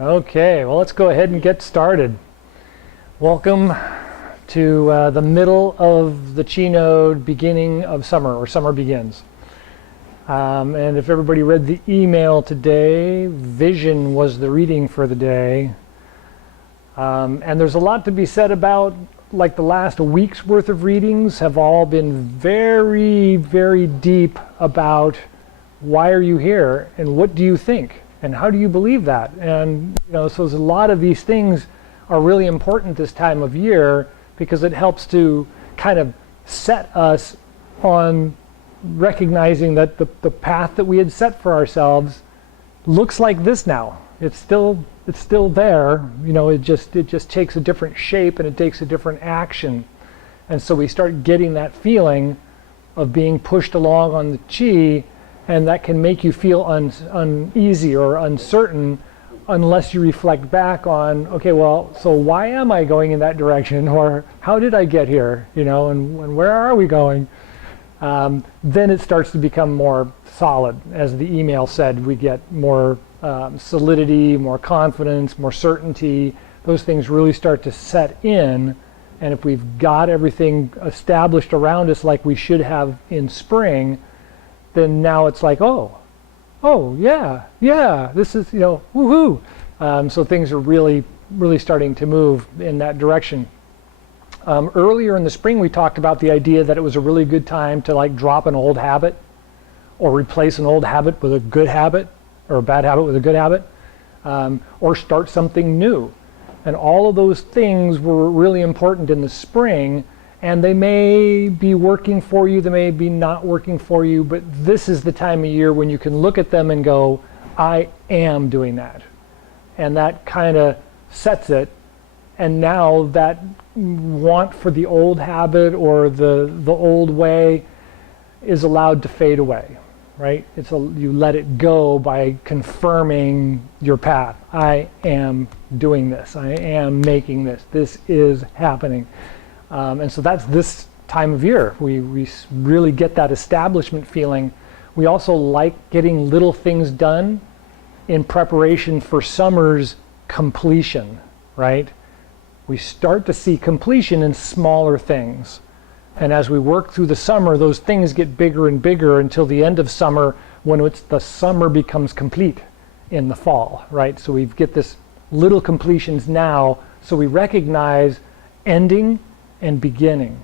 Okay, well, let's go ahead and get started. Welcome to the middle of the Chi node, beginning of summer, or summer begins. And if everybody read the email today, vision was the reading for the day. And there's a lot to be said about, like, the last week's worth of readings have all been very, very deep about why are you here and what do you think and how do you believe that? And so there's a lot of these things are really important this time of year because it helps to kind of set us on recognizing that the path that we had set for ourselves looks like this now. It's still there. It just takes a different shape and it takes a different action. And so we start getting that feeling of being pushed along on the chi, and that can make you feel uneasy or uncertain unless you reflect back on, okay, well, so why am I going in that direction? Or how did I get here? And where are we going? Then it starts to become more solid. As the email said, we get more solidity, more confidence, more certainty. Those things really start to set in. And if we've got everything established around us like we should have in spring, then now it's like, oh yeah, this is, woohoo. So things are really starting to move in that direction. Earlier in the spring, we talked about the idea that it was a really good time to drop an old habit or replace an old habit with a good habit, or a bad habit with a good habit, or start something new. And all of those things were really important in the spring, and they may be working for you, they may be not working for you, but this is the time of year when you can look at them and go, I am doing that. And that kind of sets it. And now that want for the old habit or the old way is allowed to fade away, right? You let it go by confirming your path. I am doing this. I am making this. This is happening. And so that's this time of year. We really get that establishment feeling. We also like getting little things done in preparation for summer's completion, right? We start to see completion in smaller things. And as we work through the summer, those things get bigger and bigger until the end of summer, when the summer becomes complete in the fall, right? So we get this little completions now, so we recognize ending and beginning,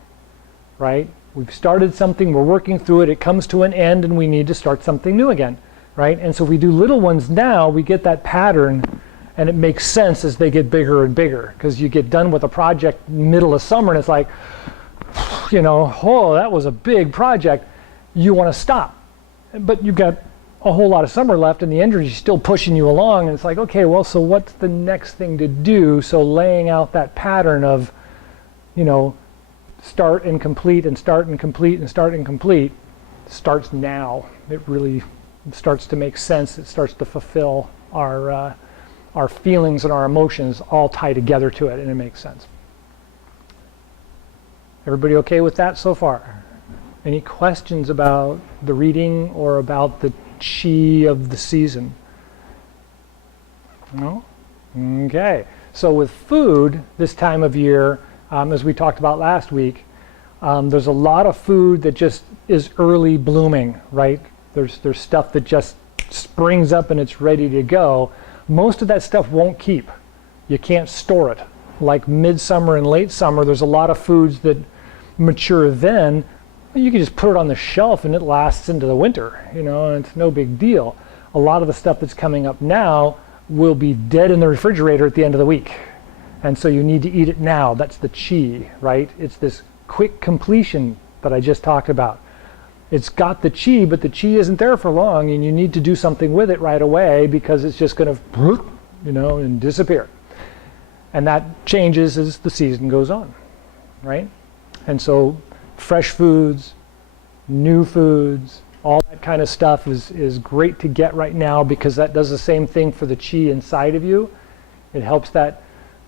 right? We've started something, we're working through it, it comes to an end, and we need to start something new again, right? And so we do little ones now, we get that pattern, and it makes sense as they get bigger and bigger, because you get done with a project middle of summer, and it's like, oh, that was a big project. You want to stop, but you've got a whole lot of summer left, and the energy's still pushing you along, and it's like, okay, well, so what's the next thing to do? So laying out that pattern of, start and complete and start and complete and start and complete starts now. It really starts to make sense. It starts to fulfill our feelings and our emotions all tie together to it, and it makes sense. Everybody okay with that so far? Any questions about the reading or about the chi of the season? No? Okay. So with food this time of year, as we talked about last week, there's a lot of food that just is early blooming, right? There's stuff that just springs up and it's ready to go. Most of that stuff won't keep. You can't store it. Like midsummer and late summer, there's a lot of foods that mature then. You can just put it on the shelf and it lasts into the winter, and it's no big deal. A lot of the stuff that's coming up now will be dead in the refrigerator at the end of the week. And so you need to eat it now. That's the chi, right? It's this quick completion that I just talked about. It's got the chi, but the chi isn't there for long, and you need to do something with it right away because it's just going to, and disappear. And that changes as the season goes on, right? And so fresh foods, new foods, all that kind of stuff is great to get right now because that does the same thing for the chi inside of you. It helps that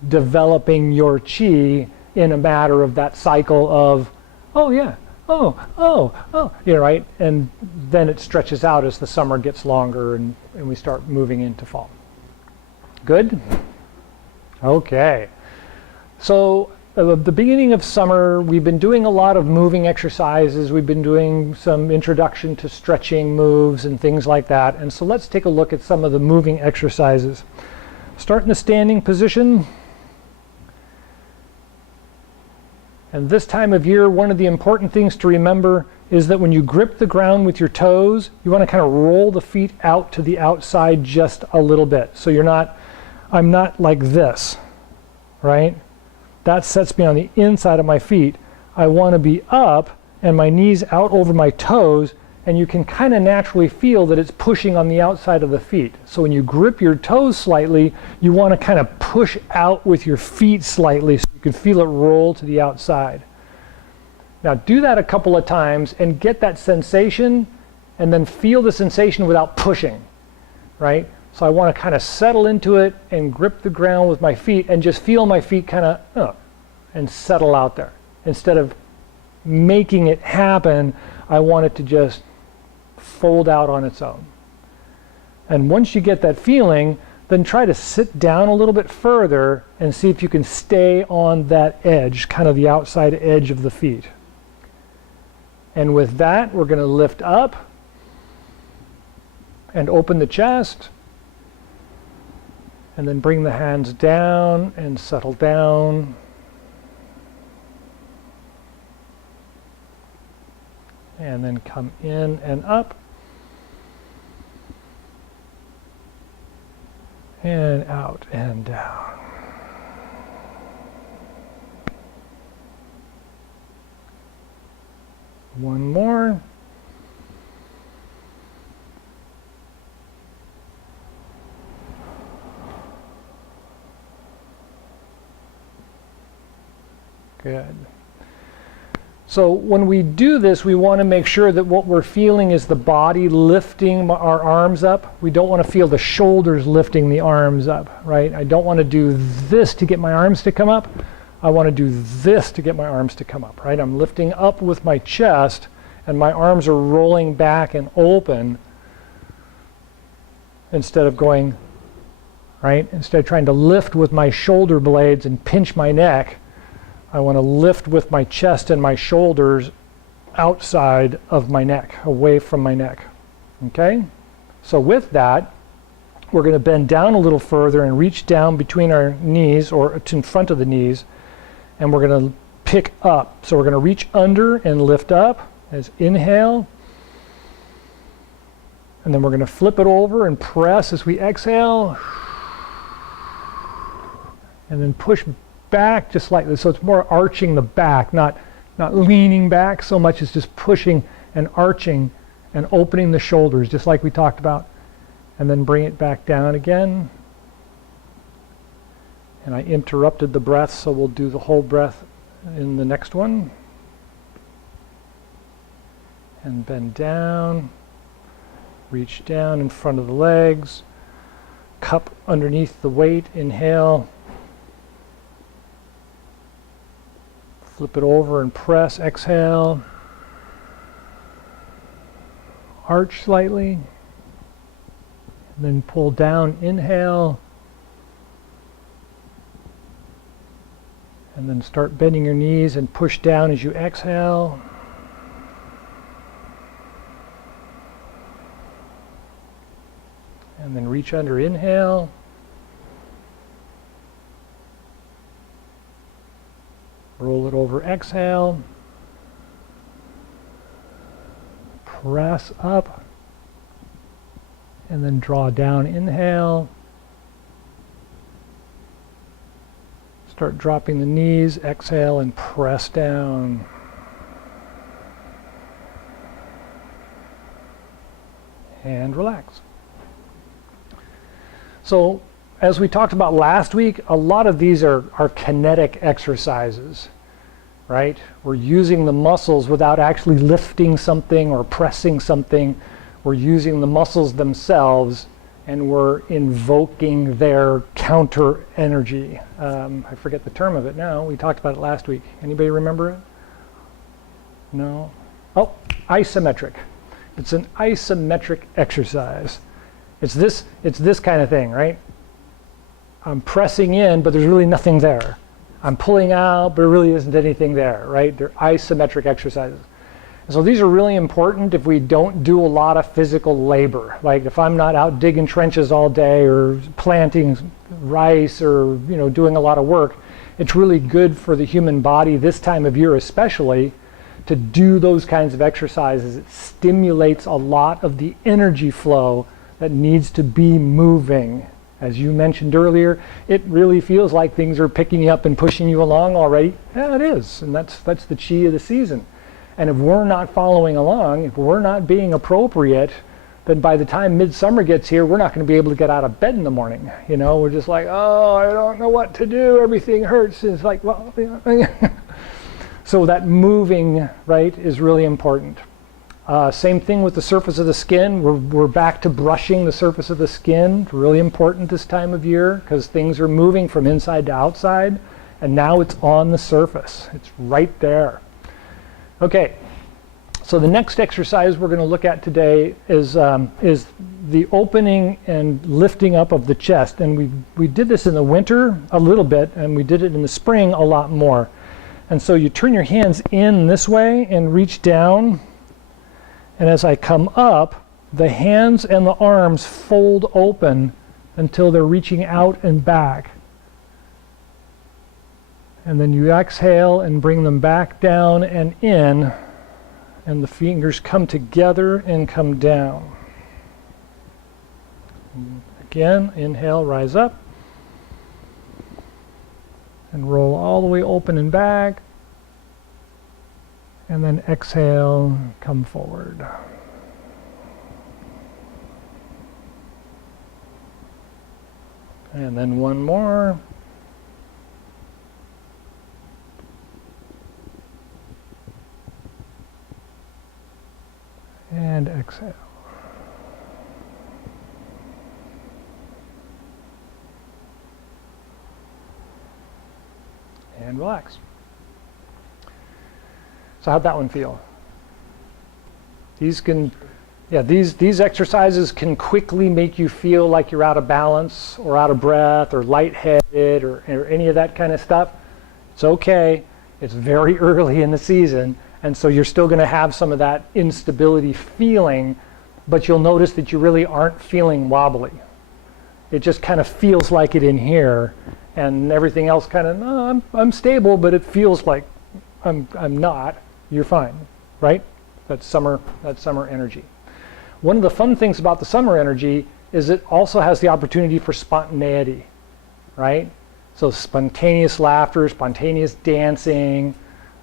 developing your chi in a matter of that cycle of, oh yeah, right? And then it stretches out as the summer gets longer and we start moving into fall. Good? Okay. So the beginning of summer, we've been doing a lot of moving exercises. We've been doing some introduction to stretching moves and things like that. And so let's take a look at some of the moving exercises. Start in the standing position. And this time of year, one of the important things to remember is that when you grip the ground with your toes, you want to kind of roll the feet out to the outside just a little bit. So I'm not like this, right? That sets me on the inside of my feet. I want to be up and my knees out over my toes, and you can kind of naturally feel that it's pushing on the outside of the feet. So when you grip your toes slightly, you want to kind of push out with your feet slightly so you can feel it roll to the outside. Now do that a couple of times and get that sensation, and then feel the sensation without pushing, right? So I want to kind of settle into it and grip the ground with my feet and just feel my feet kind of and settle out there. Instead of making it happen, I want it to just fold out on its own. And once you get that feeling, then try to sit down a little bit further and see if you can stay on that edge, kind of the outside edge of the feet. And with that, we're going to lift up and open the chest, and then bring the hands down and settle down. And then come in and up. And out and down. One more. Good. So when we do this, we want to make sure that what we're feeling is the body lifting our arms up. We don't want to feel the shoulders lifting the arms up, right? I don't want to do this to get my arms to come up. I want to do this to get my arms to come up, right? I'm lifting up with my chest, and my arms are rolling back and open instead of going, right? Instead of trying to lift with my shoulder blades and pinch my neck, I want to lift with my chest and my shoulders outside of my neck, away from my neck. Okay? So with that, we're going to bend down a little further and reach down between our knees, or in front of the knees, and we're going to pick up. So we're going to reach under and lift up as inhale, and then we're going to flip it over and press as we exhale, and then push back just like this. So it's more arching the back, not leaning back so much as just pushing and arching and opening the shoulders, just like we talked about. And then bring it back down again. And I interrupted the breath, so we'll do the whole breath in the next one. And bend down, reach down in front of the legs, cup underneath the weight, inhale. Flip it over and press, exhale. Arch slightly. And then pull down, inhale. And then start bending your knees and push down as you exhale. And then reach under, inhale. Roll it over, exhale. Press up. And then draw down, inhale. Start dropping the knees, exhale, and press down. And relax. So, as we talked about last week, a lot of these are kinetic exercises, right? We're using the muscles without actually lifting something or pressing something. We're using the muscles themselves, and we're invoking their counter energy. I forget the term of it now. We talked about it last week. Anybody remember it? No? Oh, isometric. It's an isometric exercise. It's this kind of thing, right? I'm pressing in, but there's really nothing there. I'm pulling out, but there really isn't anything there, right? They're isometric exercises. So these are really important if we don't do a lot of physical labor. Like if I'm not out digging trenches all day or planting rice or doing a lot of work, it's really good for the human body this time of year especially to do those kinds of exercises. It stimulates a lot of the energy flow that needs to be moving. As you mentioned earlier, it really feels like things are picking you up and pushing you along already. Yeah, it is, and that's the chi of the season. And if we're not following along, if we're not being appropriate, then by the time midsummer gets here, we're not going to be able to get out of bed in the morning. We're just like, oh, I don't know what to do. Everything hurts. It's like, well, so that moving, right, is really important. Same thing with the surface of the skin. We're back to brushing the surface of the skin. It's really important this time of year because things are moving from inside to outside, and now it's on the surface. It's right there. Okay, so the next exercise we're going to look at today is the opening and lifting up of the chest. And we did this in the winter a little bit, and we did it in the spring a lot more. And so you turn your hands in this way and reach down. And as I come up, the hands and the arms fold open until they're reaching out and back. And then you exhale and bring them back down and in, and the fingers come together and come down. Again, inhale, rise up, and roll all the way open and back, and then exhale, come forward. And then one more. And exhale. And relax. So how'd that one feel? These exercises can quickly make you feel like you're out of balance or out of breath or lightheaded or any of that kind of stuff. It's okay. It's very early in the season. And so you're still going to have some of that instability feeling, but you'll notice that you really aren't feeling wobbly. It just kind of feels like it in here, and everything else kind of, no, I'm stable, but it feels like I'm not. You're fine, right? That's summer energy. One of the fun things about the summer energy is it also has the opportunity for spontaneity, right? So spontaneous laughter, spontaneous dancing.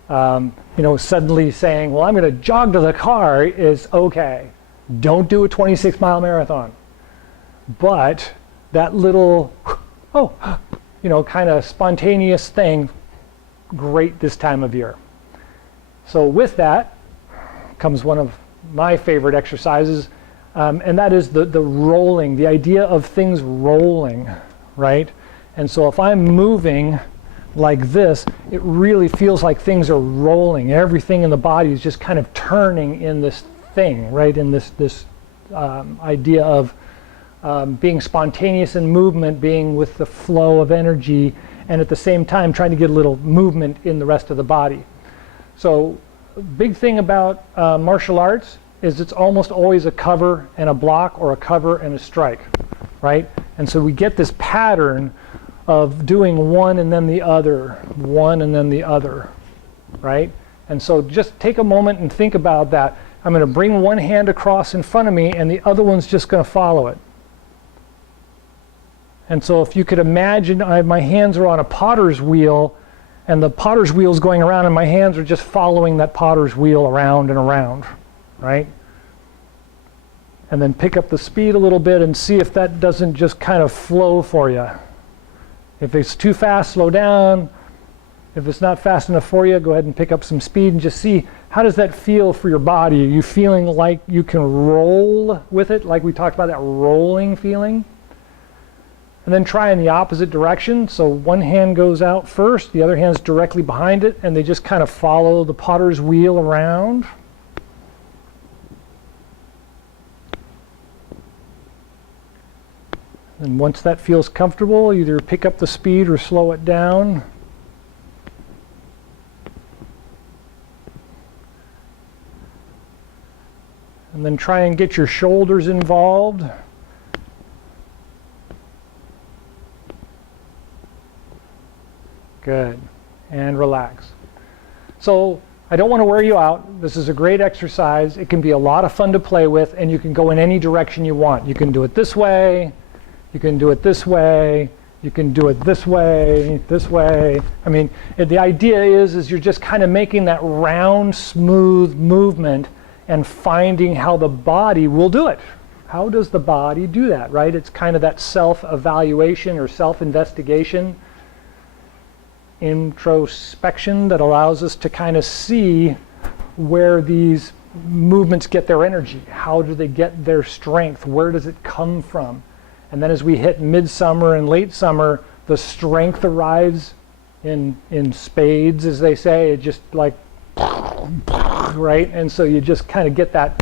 Suddenly saying, well, I'm going to jog to the car is okay. Don't do a 26-mile marathon. But that little, kind of spontaneous thing, great this time of year. So with that comes one of my favorite exercises, and that is the rolling, the idea of things rolling, right? And so if I'm moving like this, it really feels like things are rolling. Everything in the body is just kind of turning in this thing, right? In this idea of being spontaneous in movement, being with the flow of energy, and at the same time trying to get a little movement in the rest of the body. So big thing about martial arts is it's almost always a cover and a block or a cover and a strike, right? And so we get this pattern of doing one and then the other, one and then the other, right? And so just take a moment and think about that. I'm going to bring one hand across in front of me and the other one's just going to follow it. And so if you could imagine my hands are on a potter's wheel and the potter's wheel is going around and my hands are just following that potter's wheel around and around, right? And then pick up the speed a little bit and see if that doesn't just kind of flow for you. If it's too fast, slow down. If it's not fast enough for you, go ahead and pick up some speed and just see how does that feel for your body. Are you feeling like you can roll with it, like we talked about that rolling feeling? And then try in the opposite direction. So one hand goes out first, the other hand's directly behind it, and they just kind of follow the potter's wheel around. And once that feels comfortable, either pick up the speed or slow it down. And then try and get your shoulders involved. Good. And relax. So I don't want to wear you out. This is a great exercise. It can be a lot of fun to play with, and you can go in any direction you want. You can do it this way. You can do it this way. You can do it this way, this way. I mean, the idea is you're just kind of making that round, smooth movement and finding how the body will do it. How does the body do that, right? It's kind of that self-evaluation or self-investigation, introspection that allows us to kind of see where these movements get their energy. How do they get their strength? Where does it come from? And then as we hit midsummer and late summer, the strength arrives in spades, as they say. It just like, right? And so you just kind of get that,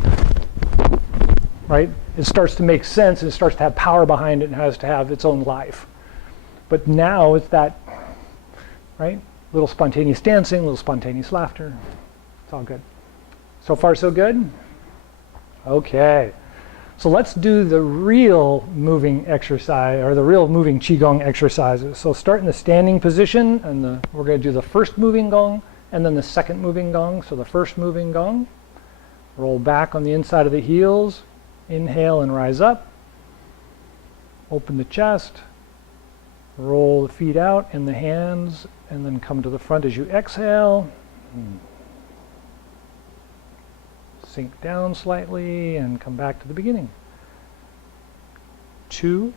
right? It starts to make sense, and it starts to have power behind it, and has to have its own life. But now it's that, right? Little spontaneous dancing, little spontaneous laughter. It's all good. So far, so good? Okay. So let's do the real moving exercise, or the real moving Qigong exercises. So start in the standing position, and we're going to do the first moving gong, and then the second moving gong. So the first moving gong, roll back on the inside of the heels, inhale and rise up, open the chest, roll the feet out in the hands, and then come to the front as you exhale. Sink down slightly and come back to the beginning. 2.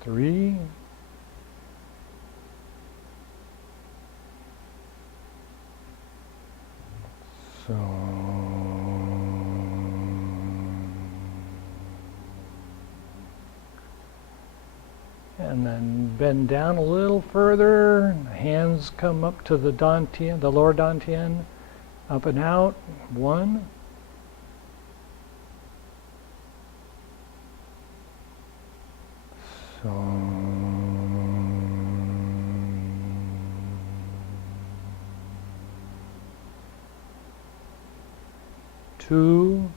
3. 'And then bend down a little further. Hands come up to the dantian, the lower dantian, up and out. 1. 2.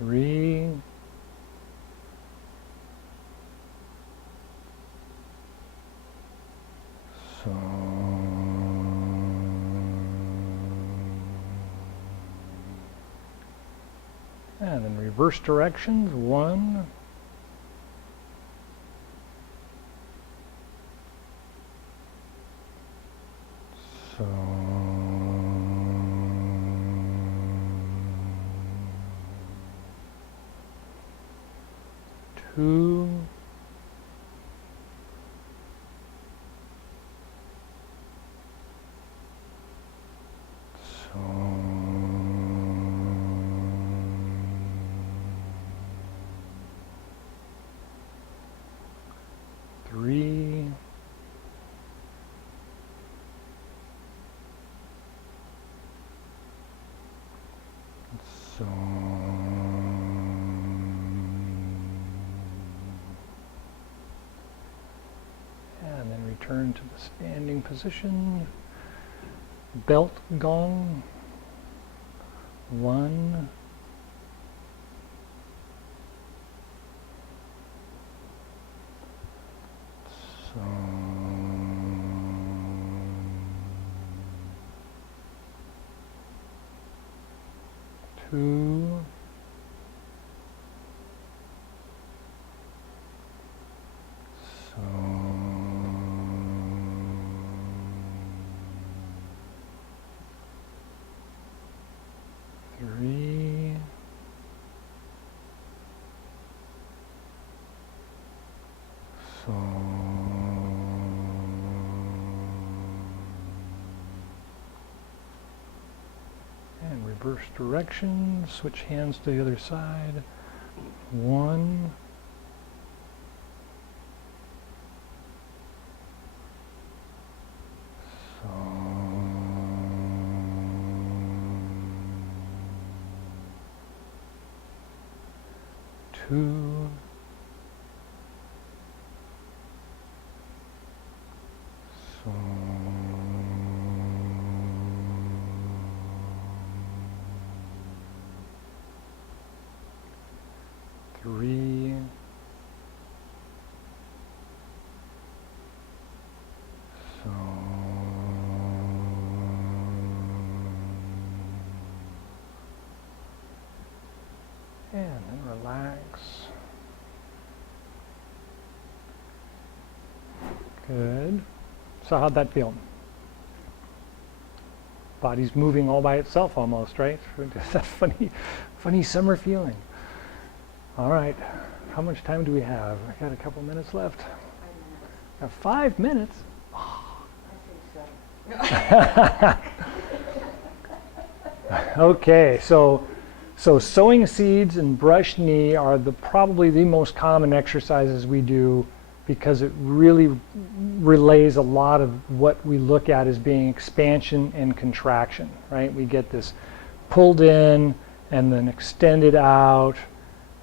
3. 'And then reverse directions. 1. 2. 3. 'And then return to the standing position. Belt gong. 1. 2. 3. 4. So. And reverse direction, switch hands to the other side. 1. So. 2. So. Three. So. And then relax. Good. So how'd that feel? Body's moving all by itself almost, right? That funny summer feeling. All right. How much time do we have? I got a couple minutes left. 5 minutes. Got 5 minutes? I think so. Okay, so sowing seeds and brush knee are probably the most common exercises we do, because it really relays a lot of what we look at as being expansion and contraction, right? We get this pulled in and then extended out,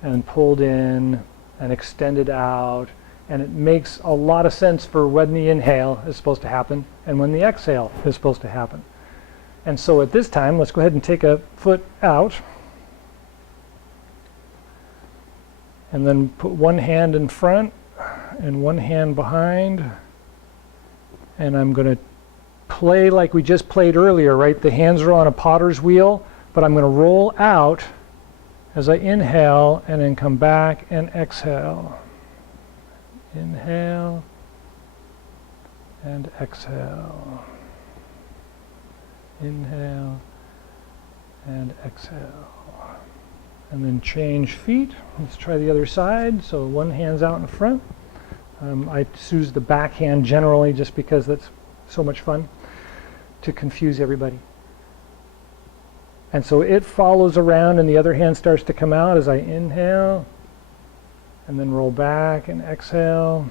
and pulled in and extended out, and it makes a lot of sense for when the inhale is supposed to happen and when the exhale is supposed to happen. And so at this time, let's go ahead and take a foot out, and then put one hand in front and one hand behind, and I'm going to play like we just played earlier, right? The hands are on a potter's wheel, but I'm going to roll out as I inhale and then come back and exhale. Inhale and exhale. Inhale and exhale. And then change feet. Let's try the other side. So one hand's out in front. I choose the back hand generally just because that's so much fun to confuse everybody. And so it follows around and the other hand starts to come out as I inhale and then roll back and exhale.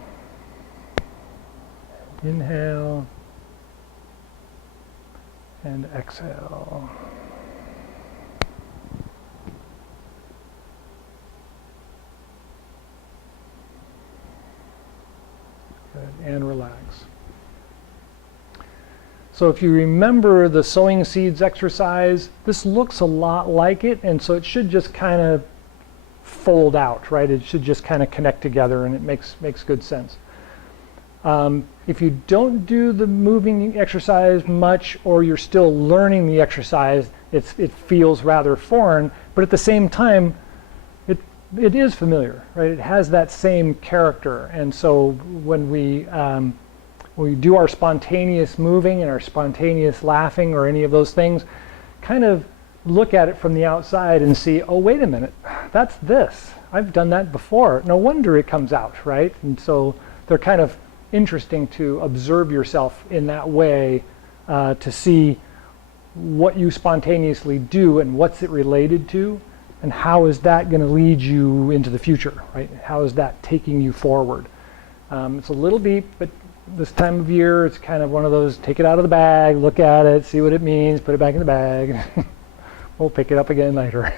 Inhale and exhale. Good, and relax. So if you remember the sowing seeds exercise, this looks a lot like it, and so it should just kind of fold out, right? It should just kind of connect together, and it makes good sense. If you don't do the moving exercise much, or you're still learning the exercise, it feels rather foreign, but at the same time, it is familiar, right? It has that same character, and so when we do our spontaneous moving and our spontaneous laughing or any of those things, kind of look at it from the outside and see, oh, wait a minute, that's this. I've done that before. No wonder it comes out, right? And so they're kind of interesting to observe yourself in that way, to see what you spontaneously do and what's it related to, and how is that going to lead you into the future, right? How is that taking you forward? It's a little deep, but this time of year, it's kind of one of those, take it out of the bag, look at it, see what it means, put it back in the bag. We'll pick it up again later.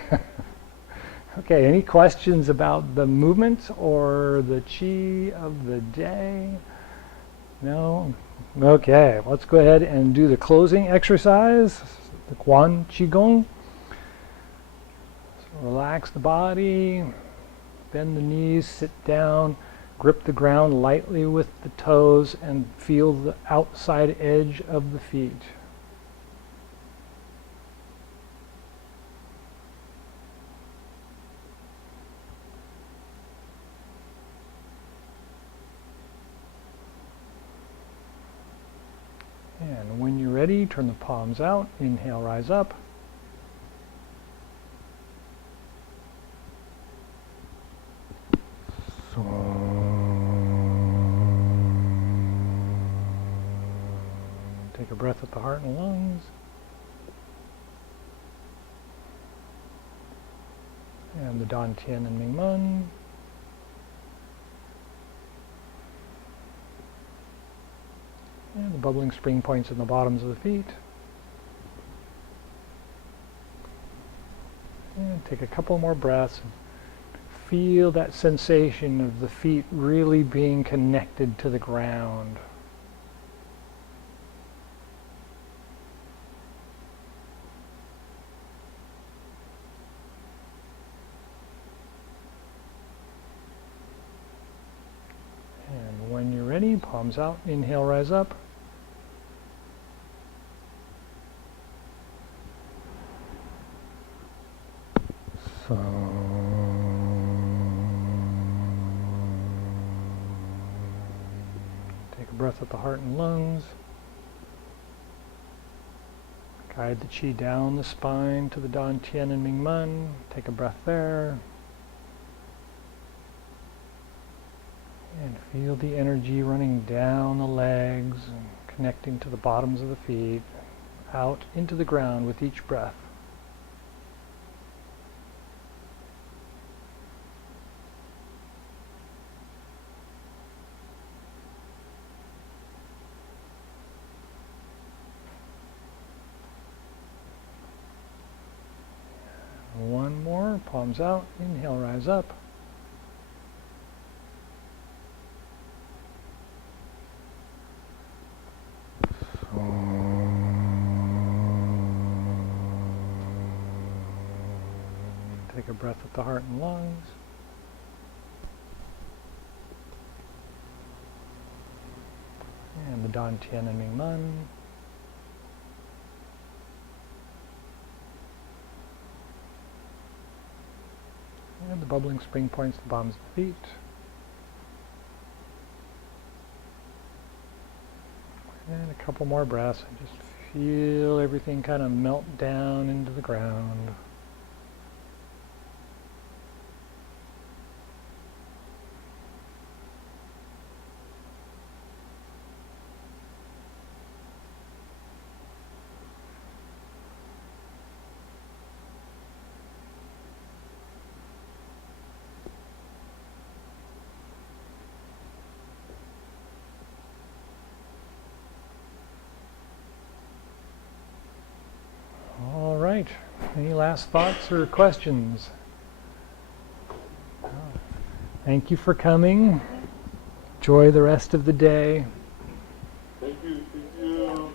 Okay, any questions about the movement or the chi of the day? No? Okay, let's go ahead and do the closing exercise, the Qigong. So relax the body, bend the knees, sit down. Grip the ground lightly with the toes and feel the outside edge of the feet. And when you're ready, turn the palms out. Inhale, rise up. So Take a breath with the heart and lungs. And the Dan Tian and Ming Men. And the bubbling spring points in the bottoms of the feet. And take a couple more breaths. Feel that sensation of the feet really being connected to the ground. And when you're ready, palms out, inhale, rise up. Take a breath with the heart and lungs. Guide the chi down the spine to the Dan Tian and Ming Men. Take a breath there. And feel the energy running down the legs and connecting to the bottoms of the feet, out into the ground with each breath. One more, palms out, inhale, rise up. Take a breath with the heart and lungs. And the Dan Tian and Ming Men. And the bubbling spring points to the bottoms of the feet. And a couple more breaths. And just feel everything kind of melt down into the ground. All right. Any last thoughts or questions? Thank you for coming. Enjoy the rest of the day. Thank you. Thank you.